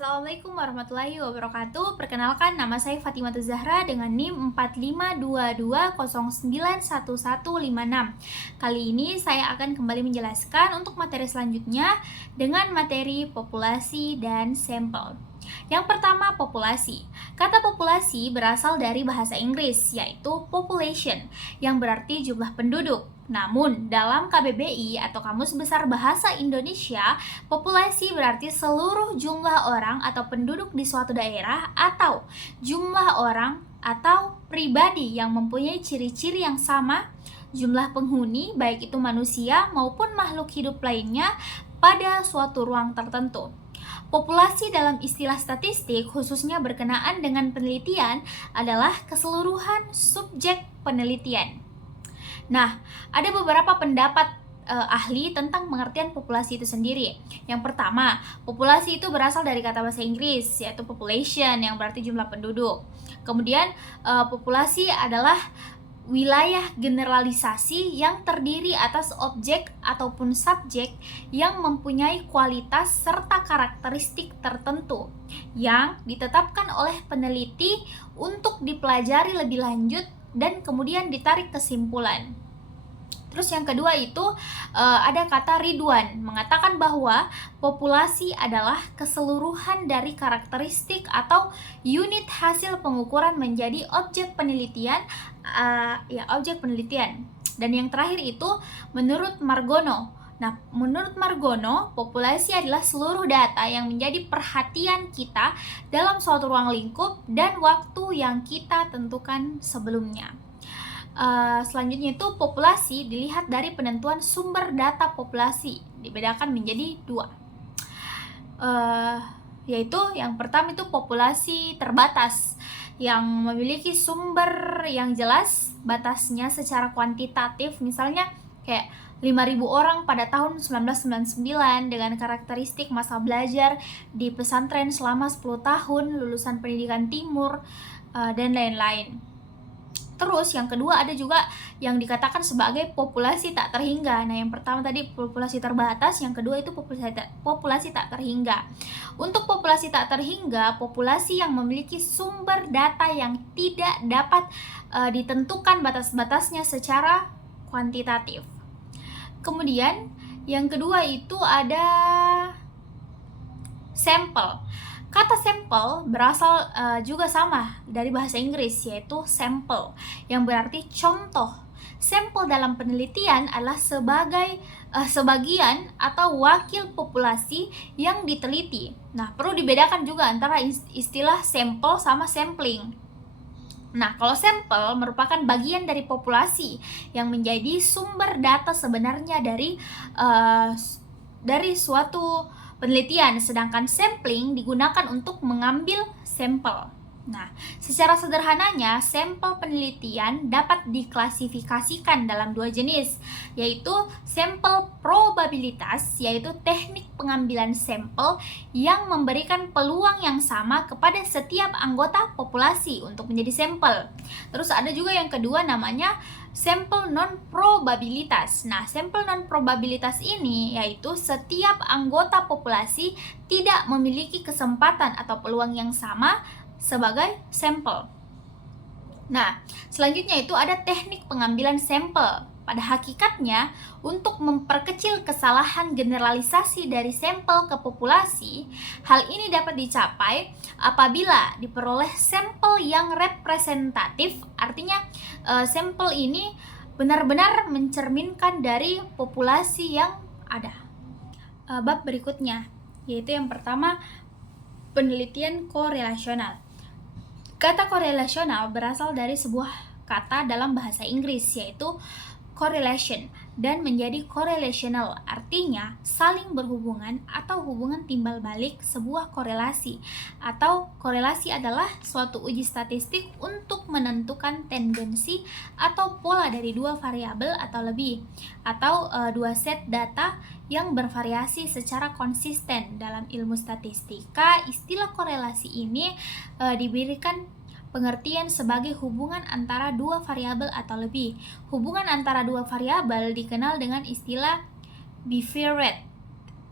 Assalamualaikum warahmatullahi wabarakatuh. Perkenalkan, nama saya Fatimah Zahra dengan NIM 4522091156. Kali ini saya akan kembali menjelaskan untuk materi selanjutnya dengan materi populasi dan sampel. Yang pertama, populasi. Kata populasi berasal dari bahasa Inggris, yaitu population, yang berarti jumlah penduduk. Namun, dalam KBBI atau Kamus Besar Bahasa Indonesia, populasi berarti seluruh jumlah orang atau penduduk di suatu daerah atau jumlah orang atau pribadi yang mempunyai ciri-ciri yang sama, jumlah penghuni, baik itu manusia maupun makhluk hidup lainnya pada suatu ruang tertentu. Populasi dalam istilah statistik khususnya berkenaan dengan penelitian adalah keseluruhan subjek penelitian. Nah, ada beberapa pendapat ahli tentang pengertian populasi itu sendiri. Yang pertama, populasi itu berasal dari kata bahasa Inggris, yaitu population, yang berarti jumlah penduduk. Kemudian, populasi adalah wilayah generalisasi yang terdiri atas objek ataupun subjek yang mempunyai kualitas serta karakteristik tertentu yang ditetapkan oleh peneliti untuk dipelajari lebih lanjut dan kemudian ditarik kesimpulan. Terus yang kedua itu ada kata Ridwan mengatakan bahwa populasi adalah keseluruhan dari karakteristik atau unit hasil pengukuran menjadi objek penelitian, objek penelitian. Dan yang terakhir itu menurut Margono. Nah, menurut Margono, populasi adalah seluruh data yang menjadi perhatian kita dalam suatu ruang lingkup dan waktu yang kita tentukan sebelumnya. Selanjutnya itu populasi dilihat dari penentuan sumber data populasi, dibedakan menjadi dua, yaitu yang pertama itu populasi terbatas yang memiliki sumber yang jelas batasnya secara kuantitatif, misalnya kayak 5.000 orang pada tahun 1999 dengan karakteristik masa belajar di pesantren selama 10 tahun, lulusan pendidikan timur, dan lain-lain. Terus yang kedua ada juga yang dikatakan sebagai populasi tak terhingga. Nah, yang pertama tadi populasi terbatas, yang kedua itu populasi tak terhingga. Untuk populasi tak terhingga, populasi yang memiliki sumber data yang tidak dapat ditentukan batas-batasnya secara kuantitatif. Kemudian yang kedua itu ada sampel. Kata sampel berasal juga sama dari bahasa Inggris, yaitu sample, yang berarti contoh. Sampel dalam penelitian adalah sebagian atau wakil populasi yang diteliti. Nah, perlu dibedakan juga antara istilah sampel sama sampling. Nah, kalau sampel merupakan bagian dari populasi yang menjadi sumber data sebenarnya dari suatu penelitian, sedangkan sampling digunakan untuk mengambil sampel. Nah, secara sederhananya, sampel penelitian dapat diklasifikasikan dalam dua jenis, yaitu sampel probabilitas, yaitu teknik pengambilan sampel yang memberikan peluang yang sama kepada setiap anggota populasi untuk menjadi sampel. Terus ada juga yang kedua namanya sampel non-probabilitas. Nah, sampel non-probabilitas ini yaitu setiap anggota populasi tidak memiliki kesempatan atau peluang yang sama sebagai sampel. Nah, selanjutnya itu ada teknik pengambilan sampel. Pada hakikatnya, untuk memperkecil kesalahan generalisasi dari sampel ke populasi, hal ini dapat dicapai apabila diperoleh sampel yang representatif, artinya sampel ini benar-benar mencerminkan dari populasi yang ada. Bab berikutnya, yaitu yang pertama, penelitian korelasional. Kata korelasional berasal dari sebuah kata dalam bahasa Inggris, yaitu correlation, dan menjadi correlational, artinya saling berhubungan atau hubungan timbal balik sebuah korelasi. Atau korelasi adalah suatu uji statistik untuk menentukan tendensi atau pola dari dua variabel atau lebih, atau dua set data yang bervariasi secara konsisten. Dalam ilmu statistika, istilah korelasi ini diberikan pengertian sebagai hubungan antara dua variabel atau lebih. Hubungan antara dua variabel dikenal dengan istilah bivariate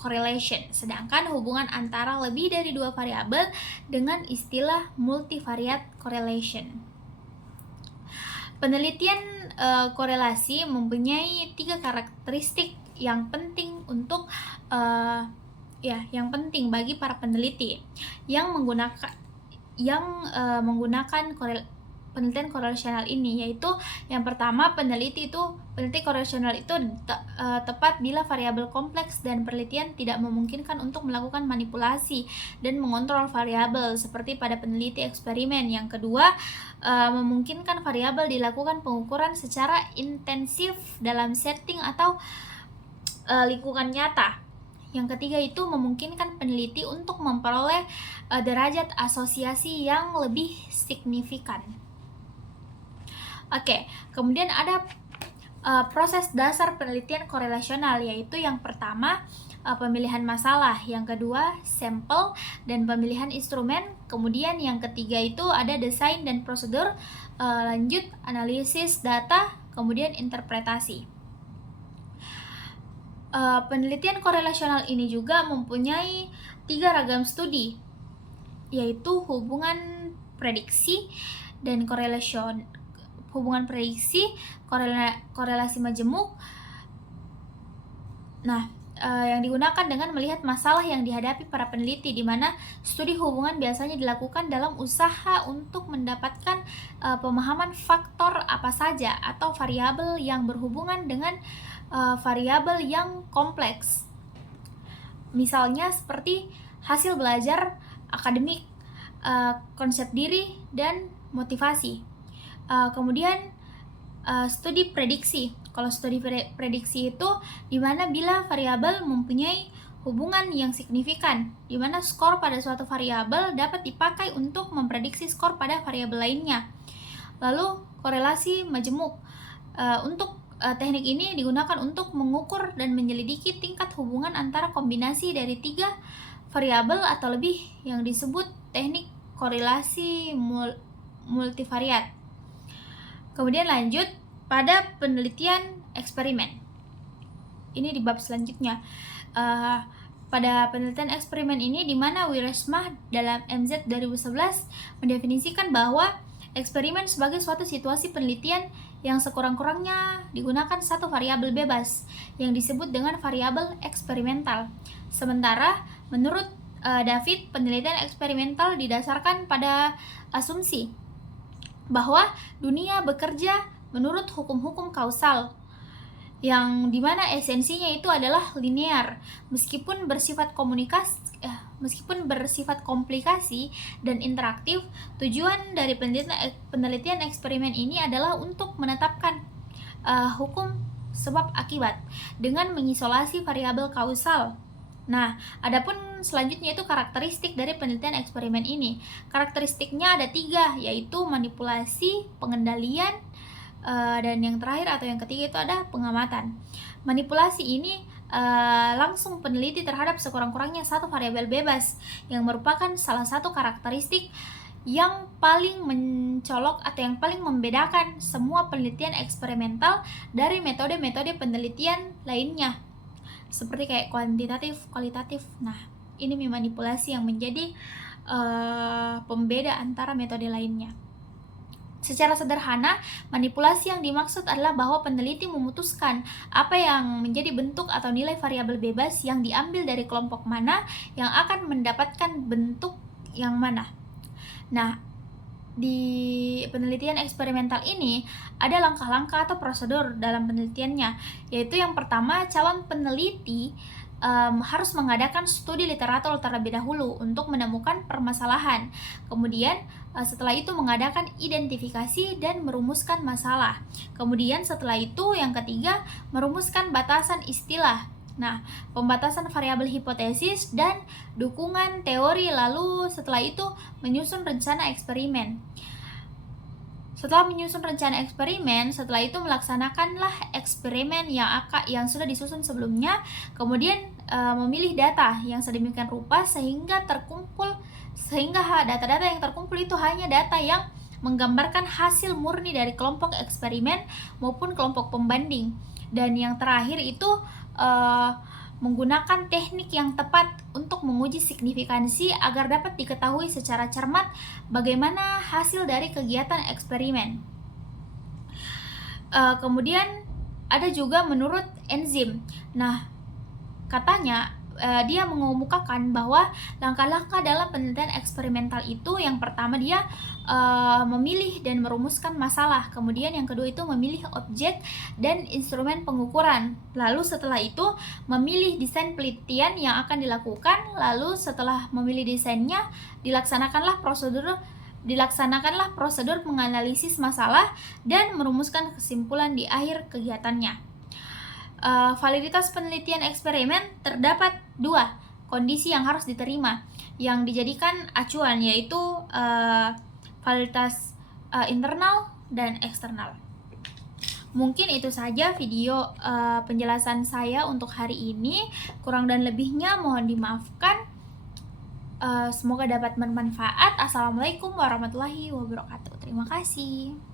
correlation, sedangkan hubungan antara lebih dari dua variabel dengan istilah multivariate correlation. Penelitian korelasi mempunyai 3 karakteristik yang penting untuk yang penting bagi para peneliti yang menggunakan penelitian korelasional ini, yaitu yang pertama, peneliti korelasional itu tepat bila variabel kompleks dan penelitian tidak memungkinkan untuk melakukan manipulasi dan mengontrol variabel seperti pada peneliti eksperimen. Yang kedua, memungkinkan variabel dilakukan pengukuran secara intensif dalam setting atau lingkungan nyata. Yang ketiga itu memungkinkan peneliti untuk memperoleh derajat asosiasi yang lebih signifikan. Oke, kemudian ada proses dasar penelitian korelasional, yaitu yang pertama pemilihan masalah, yang kedua sampel dan pemilihan instrumen, kemudian yang ketiga itu ada desain dan prosedur, lanjut analisis data, kemudian interpretasi. Penelitian korelasional ini juga mempunyai 3 ragam studi, yaitu hubungan prediksi, korelasi majemuk. Yang digunakan dengan melihat masalah yang dihadapi para peneliti, di mana studi hubungan biasanya dilakukan dalam usaha untuk mendapatkan pemahaman faktor apa saja atau variabel yang berhubungan dengan variabel yang kompleks. Misalnya seperti hasil belajar akademik, konsep diri, dan motivasi. Kemudian studi prediksi. Kalau studi prediksi itu dimana bila variabel mempunyai hubungan yang signifikan, di mana skor pada suatu variabel dapat dipakai untuk memprediksi skor pada variabel lainnya. Lalu korelasi majemuk. Untuk teknik ini digunakan untuk mengukur dan menyelidiki tingkat hubungan antara kombinasi dari 3 variabel atau lebih, yang disebut teknik korelasi multivariat. Kemudian lanjut pada penelitian eksperimen. Ini di bab selanjutnya. Pada penelitian eksperimen ini, di mana Wiersma dalam MZ 2011 mendefinisikan bahwa eksperimen sebagai suatu situasi penelitian yang sekurang-kurangnya digunakan satu variabel bebas yang disebut dengan variabel eksperimental. Sementara menurut David, penelitian eksperimental didasarkan pada asumsi bahwa dunia bekerja menurut hukum-hukum kausal, yang dimana esensinya itu adalah linear, meskipun bersifat komplikasi dan interaktif. Tujuan dari penelitian eksperimen ini adalah untuk menetapkan hukum sebab akibat dengan mengisolasi variabel kausal. Adapun selanjutnya itu karakteristik dari penelitian eksperimen ini. Karakteristiknya ada 3, yaitu manipulasi, pengendalian, dan yang terakhir atau yang ketiga itu ada pengamatan. Manipulasi ini langsung peneliti terhadap sekurang-kurangnya satu variabel bebas, yang merupakan salah satu karakteristik yang paling mencolok atau yang paling membedakan semua penelitian eksperimental dari metode-metode penelitian lainnya, seperti kayak kuantitatif, kualitatif. Ini manipulasi yang menjadi pembeda antara metode lainnya. Secara sederhana, manipulasi yang dimaksud adalah bahwa peneliti memutuskan apa yang menjadi bentuk atau nilai variabel bebas yang diambil dari kelompok mana yang akan mendapatkan bentuk yang mana. Di penelitian eksperimental ini ada langkah-langkah atau prosedur dalam penelitiannya, yaitu yang pertama, calon peneliti harus mengadakan studi literatur terlebih dahulu untuk menemukan permasalahan. Kemudian setelah itu mengadakan identifikasi dan merumuskan masalah. Kemudian setelah itu yang ketiga, merumuskan batasan istilah. Pembatasan variabel hipotesis dan dukungan teori. Lalu setelah itu menyusun rencana eksperimen. Setelah menyusun rencana eksperimen, setelah itu melaksanakanlah eksperimen yang sudah disusun sebelumnya. Kemudian memilih data yang sedemikian rupa sehingga data-data yang terkumpul itu hanya data yang menggambarkan hasil murni dari kelompok eksperimen maupun kelompok pembanding. Dan yang terakhir itu menggunakan teknik yang tepat untuk menguji signifikansi agar dapat diketahui secara cermat bagaimana hasil dari kegiatan eksperimen. Kemudian ada juga menurut enzim. Nah, katanya dia mengemukakan bahwa langkah-langkah dalam penelitian eksperimental itu, yang pertama dia memilih dan merumuskan masalah, kemudian yang kedua itu memilih objek dan instrumen pengukuran, lalu setelah itu memilih desain penelitian yang akan dilakukan, lalu setelah memilih desainnya dilaksanakanlah prosedur menganalisis masalah dan merumuskan kesimpulan di akhir kegiatannya. Validitas penelitian eksperimen terdapat dua kondisi yang harus diterima yang dijadikan acuan, yaitu validitas internal dan eksternal. Mungkin itu saja video penjelasan saya untuk hari ini. Kurang dan lebihnya mohon dimaafkan. Semoga dapat bermanfaat. Assalamualaikum warahmatullahi wabarakatuh. Terima kasih.